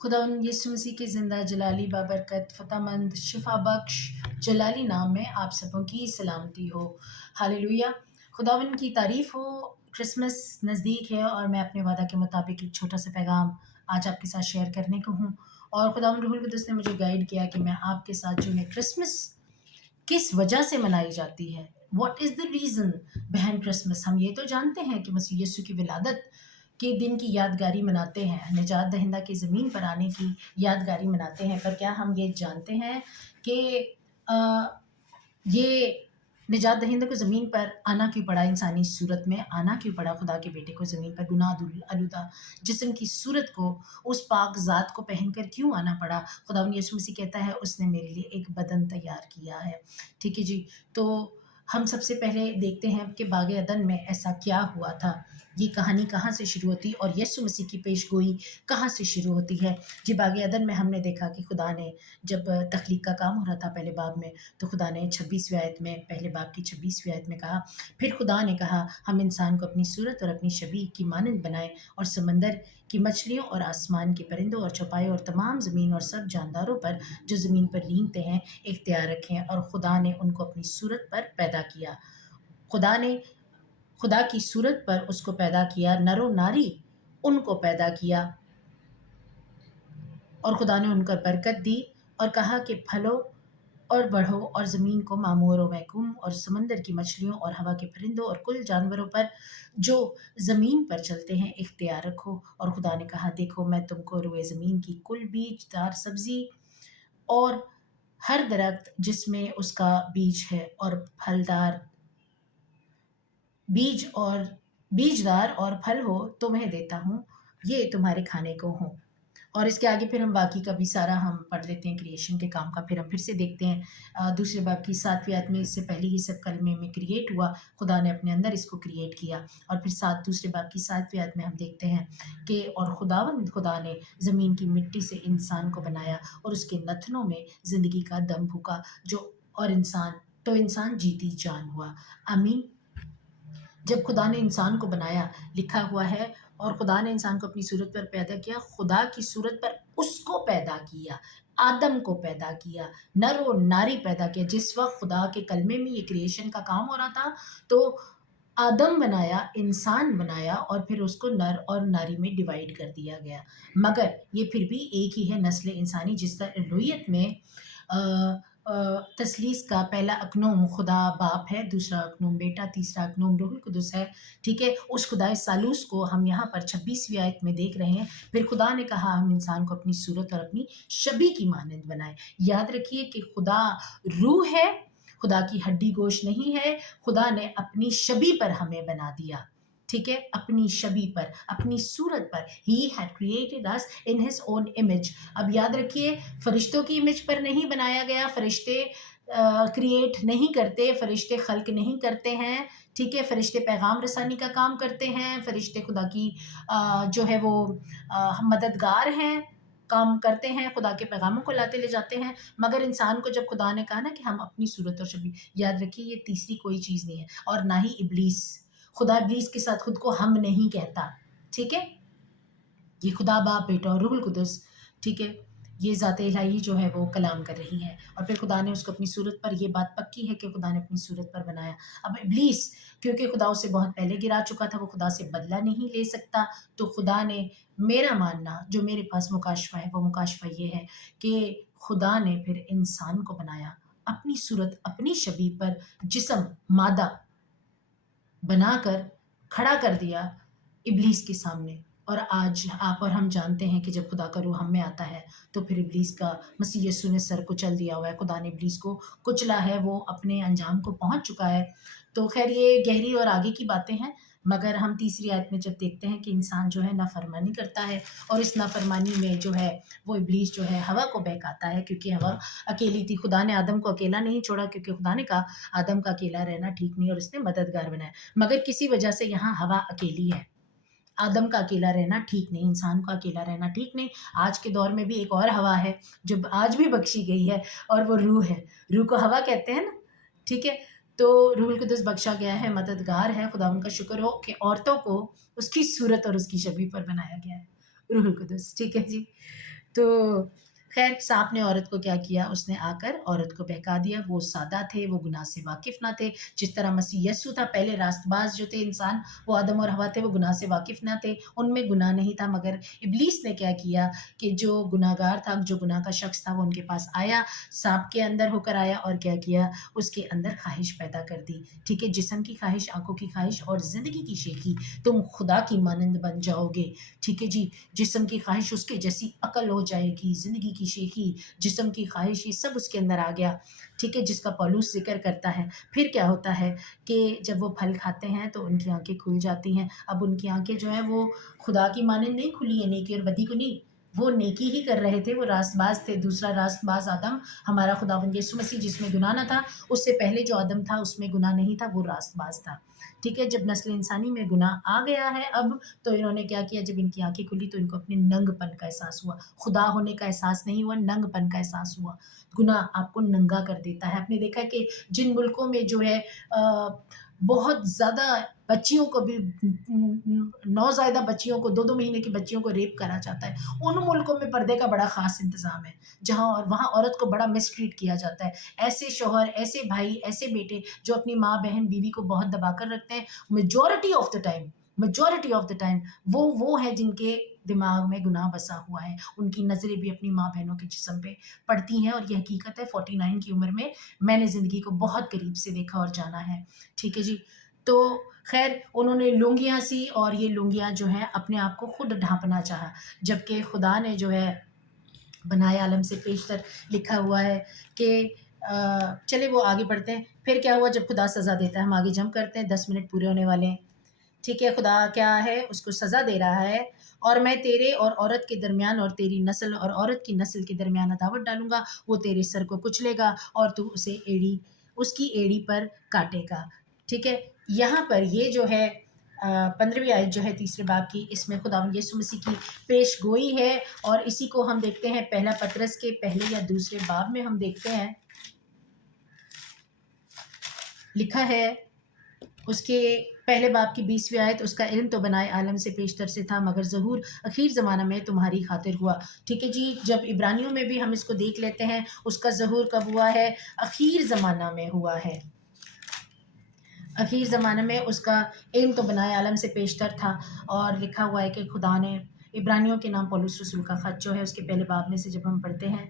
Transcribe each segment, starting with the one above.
खुदावंद यीशु मसीह के ज़िंदा जलाली बाबरकत फ़तेहमंद शिफा बख्श जलाली नाम में आप सबों की सलामती हो। हालेलुया। खुदावंद की तारीफ़ हो। क्रिसमस नज़दीक है और मैं अपने वादा के मुताबिक एक छोटा सा पैगाम आज आपके साथ शेयर करने को हूँ। और खुदावंद रूहुल कुद्दूस ने मुझे गाइड किया कि मैं आपके साथ जो है क्रिसमस किस वजह से मनाई जाती है, what is the reason behind Christmas. हम ये तो जानते हैं कि मसीह यीशु की विलादत के दिन की यादगारी मनाते हैं, निजात दहिंदा की ज़मीन पर आने की यादगारी मनाते हैं। पर क्या हम ये जानते हैं कि ये निजात दहिंदा को ज़मीन पर आना क्यों पड़ा, इंसानी सूरत में आना क्यों पड़ा, खुदा के बेटे को ज़मीन पर गुनाह आलूदा जिस्म की सूरत को उस पाक ज़ात को पहनकर क्यों आना पड़ा। खुदावंद यीशु मसीह कहता है उसने मेरे लिए एक बदन तैयार किया है। ठीक है जी। तो हम सबसे पहले देखते हैं कि बाग अदन में ऐसा क्या हुआ था, ये कहानी कहाँ से शुरू होती और यीशु मसीह की पेशगोई कहाँ से शुरू होती है। जी, बाग अदन में हमने देखा कि खुदा ने जब तख्लीक का काम हो रहा था पहले बाब में, तो खुदा ने 26वीं आयत में, पहले बाब की 26वीं आयत में कहा, फिर खुदा ने कहा हम इंसान को अपनी सूरत और अपनी शबीह की मानंद बनाएं और समंदर की मछलियों और आसमान के परिंदों और चौपाए और तमाम ज़मीन और सब जानदारों पर जो ज़मीन पर रींगते हैं इख्तियार रखें। और खुदा ने उनको अपनी सूरत पर पैदा किया। खुदा ने खुदा की सूरत पर उसको पैदा किया, नर और नारी उनको पैदा किया। और खुदा ने उन पर बरकत दी और कहा कि फलो और बढ़ो और ज़मीन को मामूर व महकूम और समंदर की मछलियों और हवा के परिंदों और कुल जानवरों पर जो ज़मीन पर चलते हैं इख्तियार रखो। और खुदा ने कहा देखो मैं तुमको रुए ज़मीन की कुल बीजदार सब्ज़ी और हर दरख्त जिसमें उसका बीज है और फलदार बीज और बीजदार और फल हो तुम्हें देता हूँ, ये तुम्हारे खाने को हो। और इसके आगे फिर हम बाकी का भी सारा हम पढ़ लेते हैं क्रिएशन के काम का। फिर हम फिर से देखते हैं दूसरे बाब की 7वीं आयत में, इससे पहले ये सब कलमे में क्रिएट हुआ, खुदा ने अपने अंदर इसको क्रिएट किया। और फिर दूसरे बाब की 7वीं आयत में हम देखते हैं कि और खुदा ने ज़मीन की मिट्टी से इंसान को बनाया और उसके नथनों में ज़िंदगी का दम फूका, जो और इंसान जीती जान हुआ। आमीन। जब खुदा ने इंसान को बनाया, लिखा हुआ है, और खुदा ने इंसान को अपनी सूरत पर पैदा किया, खुदा की सूरत पर उसको पैदा किया, आदम को पैदा किया, नर और नारी पैदा किया। जिस वक्त खुदा के कलमे में ये क्रिएशन का काम हो रहा था, तो आदम बनाया, इंसान बनाया और फिर उसको नर और नारी में डिवाइड कर दिया गया। मगर ये फिर भी एक ही है, नस्ल इंसानी। जिस तरह इल्लुहियत में तसलीस का पहला अकनूम खुदा बाप है, दूसरा अकनूम बेटा, तीसरा अकनूम रूहुल कुद्दूस है। ठीक है, उस खुदाए सालूस को हम यहाँ पर 26वीं आयत में देख रहे हैं। फिर खुदा ने कहा हम इंसान को अपनी सूरत और अपनी शबीह की मानंद बनाए। याद रखिए कि खुदा रूह है, खुदा की हड्डी गोश्त नहीं है। खुदा ने अपनी शबीह पर हमें बना दिया। ठीक है, अपनी शबीह पर, अपनी सूरत पर। He had created us in his own image. अब याद रखिए, फरिश्तों की इमेज पर नहीं बनाया गया। फरिश्ते क्रिएट नहीं करते, फरिश्ते खल्क नहीं करते हैं। ठीक है, फरिश्ते पैगाम रसानी का काम करते हैं, फरिश्ते खुदा की जो है वो मददगार हैं, काम करते हैं, खुदा के पैगामों को लाते ले जाते हैं। मगर इंसान को जब खुदा ने कहा ना कि हम अपनी सूरत और शबीह, याद रखिए ये तीसरी कोई चीज़ नहीं है। और ना ही इब्लीस। खुदा इब्लीस के साथ खुद को हम नहीं कहता। ठीक है, ये खुदा बाप, बेटा और रूहुल कुद्दूस। ठीक है, ये ज़ात इलाही जो है वो कलाम कर रही है। और फिर खुदा ने उसको अपनी सूरत पर, ये बात पक्की है कि खुदा ने अपनी सूरत पर बनाया। अब इब्लीस, क्योंकि खुदा उसे बहुत पहले गिरा चुका था, वो खुदा से बदला नहीं ले सकता। तो खुदा ने, मेरा मानना जो मेरे पास मुकाशफा है, वो मुकाशफा ये है कि खुदा ने फिर इंसान को बनाया अपनी सूरत, अपनी शबीह पर, जिस्म मादा बनाकर खड़ा कर दिया इब्लीस के सामने। और आज आप और हम जानते हैं कि जब खुदा का रूह हम में आता है, तो फिर इब्लीस का मसीह यीशु ने सर कुचल दिया हुआ है। खुदा ने इब्लीस को कुचला है, वो अपने अंजाम को पहुँच चुका है। तो ख़ैर ये गहरी और आगे की बातें हैं। मगर हम तीसरी आयत में जब देखते हैं कि इंसान जो है नाफ़रमानी करता है, और इस नाफ़रमानी में जो है वो इब्लीस जो है हवा को बहकाता है, क्योंकि हवा अकेली थी। खुदा ने आदम को अकेला नहीं छोड़ा, क्योंकि खुदा ने कहा आदम का अकेला रहना ठीक नहीं, और उसने मददगार बनाया। मगर किसी वजह से यहाँ हवा अकेली है। आदम का अकेला रहना ठीक नहीं, इंसान का अकेला रहना ठीक नहीं। आज के दौर में भी एक और हवा है जो आज भी बख्शी गई है, और वो रूह है। रूह को हवा कहते हैं ना। ठीक है, तो रूहुल कुद्दूस बख्शा गया है, मददगार है। खुदा उनका शुक्र हो कि औरतों को उसकी सूरत और उसकी शबीह पर बनाया गया है, रूहुल कुद्दूस। ठीक है जी। तो ख़ैर सांप ने औरत को क्या किया, उसने आकर औरत को बहका दिया। वो सादा थे, वो गुनाह से वाकिफ़ ना थे। जिस तरह मसीह यस्सु था, पहले रास्तबाज़ जो थे इंसान, वो आदम और हव्वा थे, वो गुनाह से वाकिफ़ ना थे, उनमें गुनाह नहीं था। मगर इब्लीस ने क्या किया कि जो गुनहगार था, जो गुनाह का शख़्स था, वो उनके पास आया, सांप के अंदर होकर आया और क्या किया, उसके अंदर ख़्वाहिश पैदा कर दी। ठीक है? जिस्म की ख़्वाहिश, आँखों की ख़्वाहिश और ज़िंदगी की शेखी, तुम खुदा की मानंद बन जाओगे। ठीक है जी? जिस्म की ख़्वाहिश उसके जैसी अकल हो जाएगी, ज़िंदगी की शेखी, जिस्म की ख़्वाहिश, ये सब उसके अंदर आ गया, ठीक है? जिसका पौलुस ज़िक्र करता है। फिर क्या होता है कि जब वो फल खाते हैं तो उनकी आँखें खुल जाती हैं। अब उनकी आँखें जो हैं वो खुदा की मानंद नहीं खुली हैं, नेकी और बदी को नहीं, वो नेकी ही कर रहे थे, वो रास्तबाज़ थे। दूसरा रास्तबाज़ आदम, हमारा खुदावंद यीशु मसीह जिसमें गुनाह ना था, उससे पहले जो आदम था उसमें गुनाह नहीं था, वो रास्तबाज़ था। ठीक है? जब नस्ल इंसानी में गुनाह आ गया है अब, तो इन्होंने क्या किया, जब इनकी आँखें खुली तो इनको अपने नंगपन का एहसास हुआ। खुदा होने का एहसास नहीं हुआ, नंगपन का एहसास हुआ। गुनाह आपको नंगा कर देता है। आपने देखा है कि जिन मुल्कों में जो है बहुत ज़्यादा बच्चियों को भी नौज़ायदा बच्चियों को 2-2 महीने की बच्चियों को रेप करा जाता है। उन मुल्कों में पर्दे का बड़ा ख़ास इंतज़ाम है, जहाँ और वहाँ औरत को बड़ा मिसट्रीट किया जाता है। ऐसे शौहर, ऐसे भाई, ऐसे बेटे जो अपनी माँ, बहन, बीवी को बहुत दबा कर रखते हैं, मेजॉरिटी ऑफ द टाइम वो है जिनके दिमाग में गुनाह बसा हुआ है। उनकी नज़रें भी अपनी माँ-बहनों के जिस्म पे पड़ती हैं और ये हकीकत है। 49 की उम्र में मैंने ज़िंदगी को बहुत करीब से देखा और जाना है। ठीक है जी? तो ख़ैर उन्होंने लुंगियाँ सी और ये लुंगियाँ जो हैं अपने आप को खुद ढाँपना चाहा, जबकि खुदा ने जो है बनाए आलम से पेशतर लिखा हुआ है कि चलिए वो आगे बढ़ते हैं। फिर क्या हुआ जब खुदा सज़ा देता है, हम आगे जंप करते हैं, 10 मिनट पूरे होने वाले हैं। ठीक है, खुदा क्या है, उसको सज़ा दे रहा है, और मैं तेरे और औरत के दरमियान और तेरी नस्ल और औरत की नस्ल के दरमियान अदावत डालूँगा, वो तेरे सर को कुचलेगा और तू उसकी एड़ी पर काटेगा। ठीक है? यहाँ पर ये जो है 15वीं आयत जो है तीसरे बाब की, इसमें खुदावंद यीशु मसीह की पेशगोई है और इसी को हम देखते हैं पहला पतरस के पहले या दूसरे बाब में हम देखते हैं, लिखा है उसके पहले बाब की 20वीं आयत, उसका इल्म तो बनाए आलम से पेशतर से था, मगर ज़हूर आखिर ज़माना में तुम्हारी खातिर हुआ। ठीक है जी? जब इब्रानियों में भी हम इसको देख लेते हैं, उसका ज़हूर कब हुआ है? आखिर ज़माना में हुआ है। आखिर ज़माने में उसका इल्म तो बनाए आलम से पेशतर था, और लिखा हुआ है कि खुदा ने इब्रानियों के नाम पौलुस रसूल का ख़त जो है उसके पहले बाब में से जब हम पढ़ते हैं,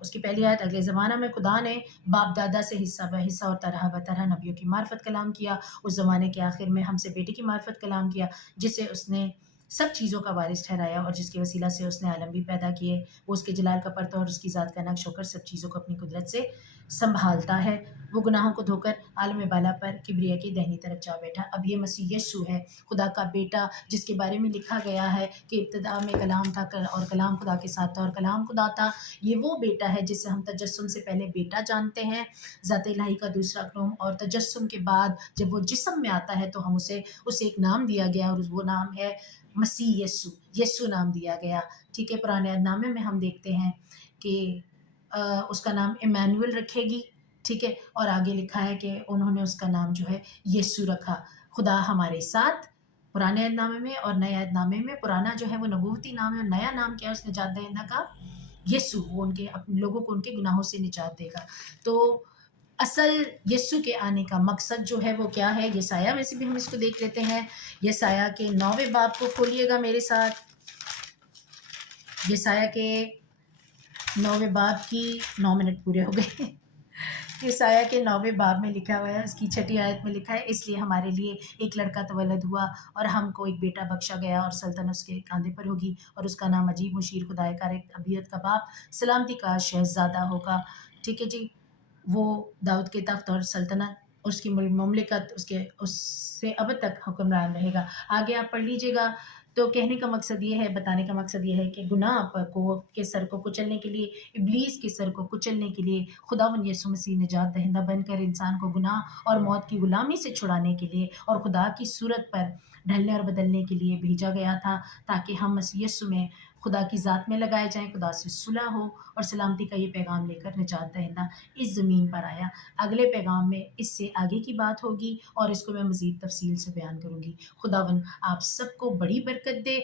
उसकी पहली आयत, अगले ज़माना में खुदा ने बाप दादा से हिस्सा ब हिस्सा और तरह ब तरह नबियों की मार्फत कलाम किया। उस ज़माने के आखिर में हमसे बेटे की मार्फत कलाम किया, जिसे उसने सब चीज़ों का वारिस ठहराया और जिसके वसीला से उसने आलम भी पैदा किए। वो उसके जलाल का परता और उसकी ज़ात का नक्श होकर सब चीज़ों को अपनी कुदरत से सँभालता है। वो गुनाहों को धोकर आलम बाला पर किब्रिया की दाहिनी तरफ जा बैठा। अब ये मसीह यीशु है, खुदा का बेटा, जिसके बारे में लिखा गया है कि इब्तिदा में कलाम था और कलाम खुदा के साथ था और कलाम खुदा था। ये वो बेटा है जिसे हम तजस्सुम से पहले बेटा जानते हैं, ज़ात इलाही का दूसरा क्रोम, और तजस्सुम के बाद जब वो जिस्म में आता है तो हम उसे एक नाम दिया गया और वो नाम है मसीह यीशु। यीशु नाम दिया गया। ठीक है? पुराने अहदनामे में हम देखते हैं कि उसका नाम इम्मानुएल रखेगी। ठीक है? और आगे लिखा है कि उन्होंने उसका नाम जो है यीशु रखा, खुदा हमारे साथ। पुराने अहदनामे में और नए अहदनामे में पुराना जो है वो नबूवती नाम है और नया नाम क्या है उस निजात दहिंदा का? यीशु। वो उनके अपने लोगों को उनके गुनाहों से निजात देगा। तो असल यीशु के आने का मकसद जो है वो क्या है? यशायाह में से भी हम इसको देख लेते हैं। यशायाह के 9वें बाब को खोलिएगा मेरे साथ। यशायाह के 9वें बाब की 9 मिनट पूरे हो गए। यशायाह के 9वें बाब में लिखा हुआ है, उसकी 6ठी आयत में लिखा है, इसलिए हमारे लिए एक लड़का तवल्लद हुआ और हमको एक बेटा बख्शा गया और सल्तनत उसके कंधे पर होगी और उसका नाम अजीब, मुशीर, खुदाए कार, अबीयत का बाप, सलामती का शहज़ादा होगा। ठीक है जी? वो दाऊद के तख्त और सल्तनत, उसकी मुमलिकत उससे अब तक हुक्मरान रहेगा। आगे आप पढ़ लीजिएगा। तो कहने का मकसद ये है, बताने का मकसद ये है कि गुनाह पर को के सर को कुचलने के लिए, इब्लीस के सर को कुचलने के लिए खुदावंद यीशु मसीह निजात दहिंदा बनकर इंसान को गुनाह और मौत की गुलामी से छुड़ाने के लिए और खुदा की सूरत पर ढलने और बदलने के लिए भेजा गया था, ताकि हम मसीह यीशु में खुदा की ज़ात में लगाए जाएँ, खुदा से सुलह हो और सलामती का ये पैगाम लेकर निजात दहिंदा इस ज़मीन पर आया। अगले पैगाम में इससे आगे की बात होगी और इसको मैं मज़ीद तफ़सील से बयान करूँगी। खुदावंद आप सबको बड़ी बरकत दे।